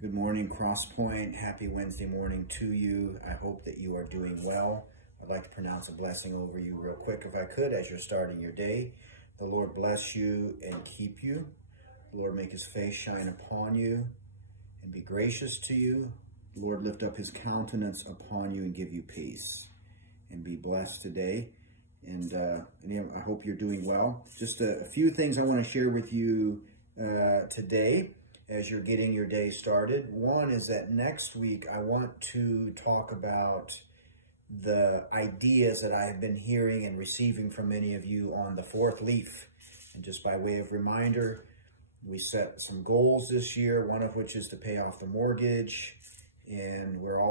Good morning, Crosspoint. Happy Wednesday morning to you. I hope that you are doing well. I'd like to pronounce a blessing over you real quick if I could as you're starting your day. The Lord bless you and keep you. The Lord make his face shine upon you and be gracious to you. The Lord lift up his countenance upon you and give you peace. And be blessed today. And I hope you're doing well. Just a few things I want to share with you today as you're getting your day started. One is that next week I want to talk about the ideas that I've been hearing and receiving from many of you on the fourth leaf. And just by way of reminder, we set some goals this year, one of which is to pay off the mortgage. And we're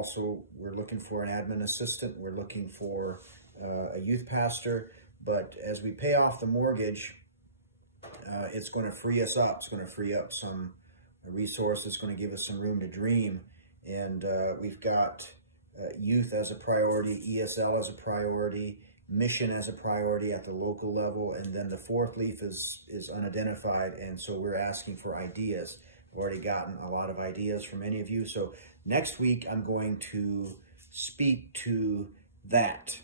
looking for an admin assistant. We're looking for a youth pastor. But as we pay off the mortgage, it's going to free us up. It's going to free up some resources, going to give us some room to dream. And we've got youth as a priority, ESL as a priority, mission as a priority at the local level, and then the fourth leaf is unidentified, and so we're asking for ideas. I've already gotten a lot of ideas from many of you, so next week I'm going to speak to that,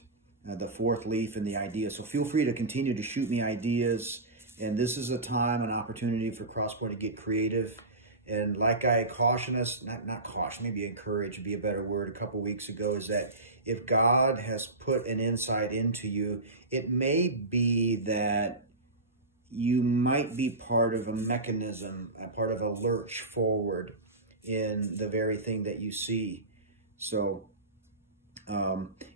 the fourth leaf and the ideas. So feel free to continue to shoot me ideas, and this is a time, an opportunity for Crosspoint to get creative. And like I cautioned us, not caution, maybe encourage would be a better word a couple weeks ago, is that if God has put an insight into you, it may be that you might be part of a mechanism, a part of a lurch forward in the very thing that you see. So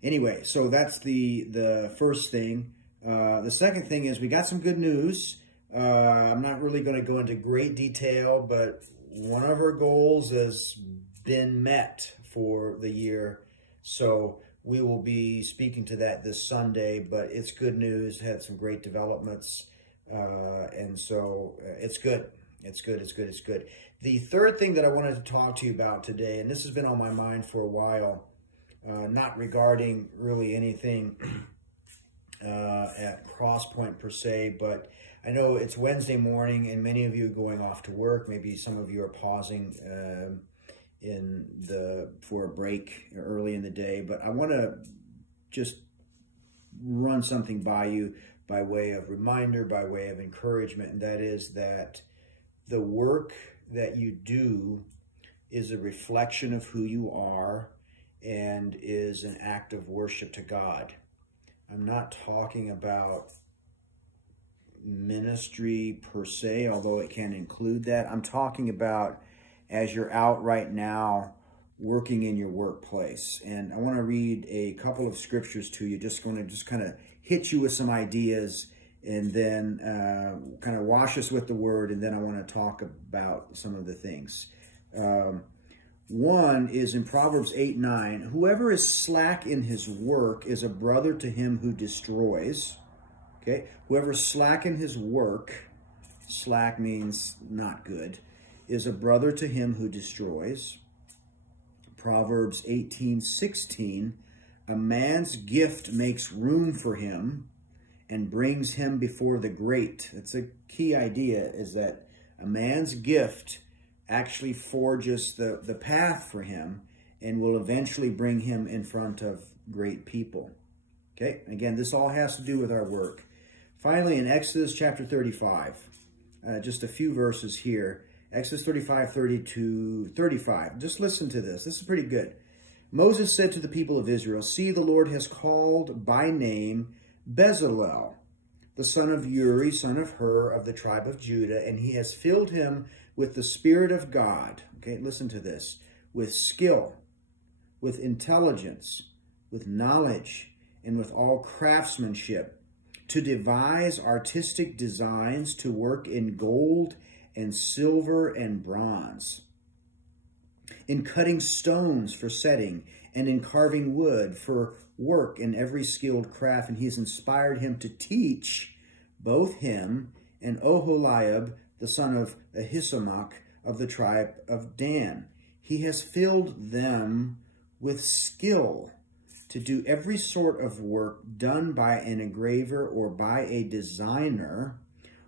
anyway, so that's the first thing. The second thing is we got some good news. I'm not really going to go into great detail, but one of our goals has been met for the year. So we will be speaking to that this Sunday, but it's good news, had some great developments. And so it's good. It's good. It's good. It's good. The third thing that I wanted to talk to you about today, and this has been on my mind for a while, not regarding really anything at Crosspoint per se, but I know it's Wednesday morning and many of you are going off to work. Maybe some of you are pausing for a break early in the day, but I want to just run something by you by way of reminder, by way of encouragement, and that is that the work that you do is a reflection of who you are and is an act of worship to God. I'm not talking about ministry per se, although it can include that. I'm talking about as you're out right now working in your workplace. And I want to read a couple of scriptures to you, just kind of hit you with some ideas and then kind of wash us with the word, and then I want to talk about some of the things. One is in Proverbs 8:9, whoever is slack in his work is a brother to him who destroys. Okay, whoever is slack in his work, slack means not good, is a brother to him who destroys. Proverbs 18:16, a man's gift makes room for him and brings him before the great. That's a key idea, is that a man's gift actually forges the path for him and will eventually bring him in front of great people. Okay, again, this all has to do with our work. Finally, in Exodus chapter 35, just a few verses here. Exodus 35, 30-35. Just listen to this. This is pretty good. Moses said to the people of Israel, see, the Lord has called by name Bezalel, the son of Uri, son of Hur, of the tribe of Judah, and he has filled him with the Spirit of God. Okay, listen to this. With skill, with intelligence, with knowledge, and with all craftsmanship, to devise artistic designs, to work in gold and silver and bronze, in cutting stones for setting, and in carving wood for work in every skilled craft. And he has inspired him to teach both him and Oholiab, the son of Ahisamach, of the tribe of Dan. He has filled them with skill to do every sort of work done by an engraver or by a designer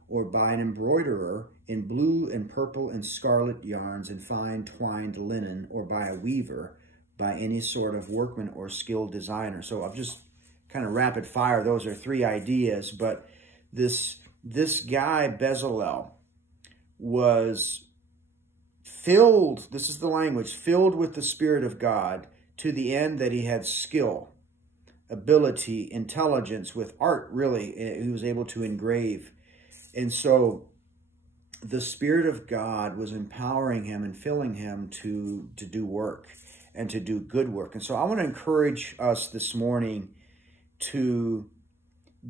or by an embroiderer in blue and purple and scarlet yarns and fine twined linen, or by a weaver, by any sort of workman or skilled designer. So I've just kind of rapid fire. Those are 3 ideas, but this guy, Bezalel, was filled, this is the language, filled with the Spirit of God to the end that he had skill, ability, intelligence with art, really. He was able to engrave. And so the Spirit of God was empowering him and filling him to do work and to do good work. And so I want to encourage us this morning to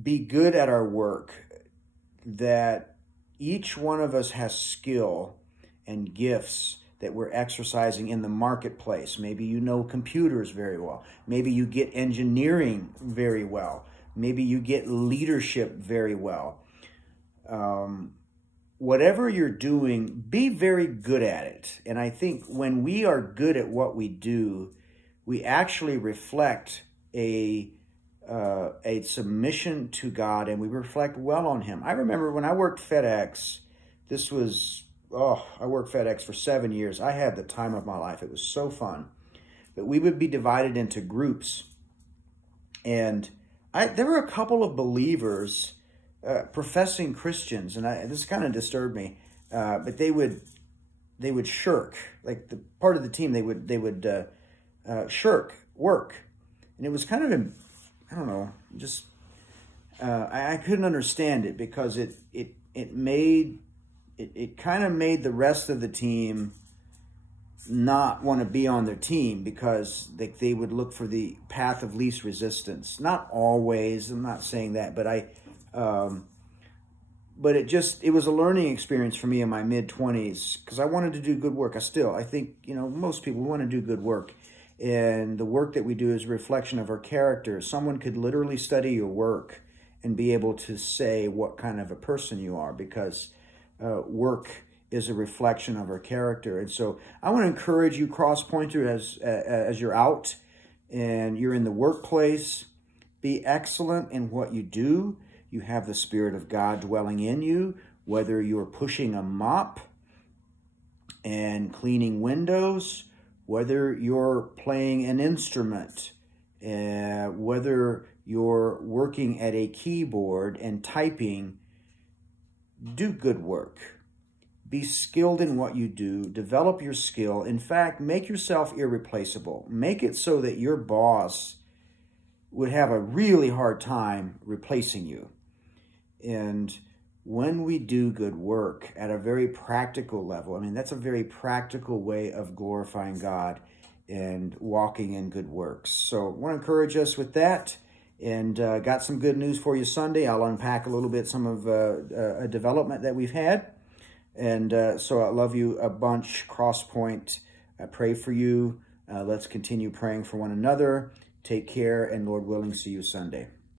be good at our work, that each one of us has skill and gifts that we're exercising in the marketplace. Maybe you know computers very well. Maybe you get engineering very well. Maybe you get leadership very well. Whatever you're doing, be very good at it. And I think when we are good at what we do, we actually reflect a submission to God, and we reflect well on him. I remember when I worked FedEx, I worked FedEx for 7 years. I had the time of my life. It was so fun. But we would be divided into groups. And there were a couple of believers, professing Christians, and this kind of disturbed me. But they would shirk, like the part of the team. They would shirk work, and it was kind of, I don't know, just I couldn't understand it, because it kind of made the rest of the team not want to be on their team, because they would look for the path of least resistance. Not always, I'm not saying that, but but it was a learning experience for me in my mid-20s, because I wanted to do good work. I think, most people want to do good work. And the work that we do is a reflection of our character. Someone could literally study your work and be able to say what kind of a person you are, because work is a reflection of our character. And so I want to encourage you, Cross Pointer, as you're out and you're in the workplace, be excellent in what you do. You have the Spirit of God dwelling in you, whether you're pushing a mop and cleaning windows, whether you're playing an instrument, whether you're working at a keyboard and typing. Do good work. Be skilled in what you do. Develop your skill. In fact, make yourself irreplaceable. Make it so that your boss would have a really hard time replacing you. And when we do good work at a very practical level, that's a very practical way of glorifying God and walking in good works. So I want to encourage us with that. And got some good news for you Sunday. I'll unpack a little bit some of a development that we've had. And so I love you a bunch, Cross Point. I pray for you. Let's continue praying for one another. Take care, and Lord willing, see you Sunday.